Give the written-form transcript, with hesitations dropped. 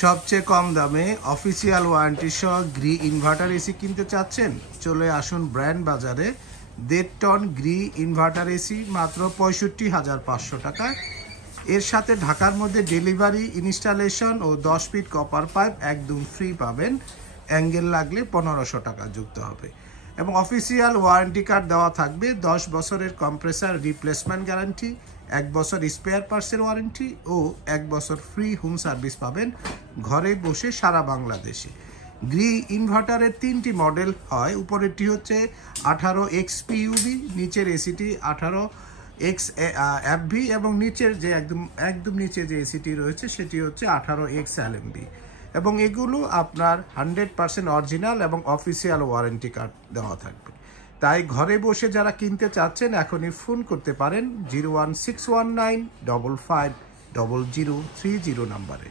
সবচেয়ে কম দামে official warranty সহ গ্রি ইনভার্টার এসি কিনতে চাচ্ছেন? চলে আসুন ব্র্যান্ড বাজারে। 1.5 টন গ্রি ইনভার্টার এসি মাত্র 65,500 টাকায়। এর সাথে ঢাকার মধ্যে ডেলিভারি, ইনস্টলেশন ও 10 ফিট কপার পাইপ একদম ফ্রি পাবেন। অ্যাঙ্গেল লাগলে 1500 টাকা যুক্ত হবে এবং অফিসিয়াল ওয়ারেন্টি কার্ড দেওয়া থাকবে। 10 বছরের কম্প্রেসার রিপ্লেসমেন্ট গ্যারান্টি, 1 বছর স্পেয়ার পার্টসের ওয়ারেন্টি ও 1 বছর ফ্রি হোম সার্ভিস পাবেন ঘরে বসে সারা বাংলাদেশে। গ্রি ইনভার্টারের 3টি মডেল হয়। উপরেরটি হচ্ছে 18 XPUV, নিচের এসিটি 18 XFV এবং নিচের যে একদম নিচে যে এসিটি রয়েছে সেটি হচ্ছে 18 XLMV এবং এগুলো আপনার 100% অরিজিনাল এবং অফিসিয়াল ওয়ারেন্টি কার্ড দেওয়া থাকবে। তাই ঘরে বসে যারা কিনতে চাচ্ছেন এখনই ফোন করতে পারেন 01619 550030 নাম্বারে।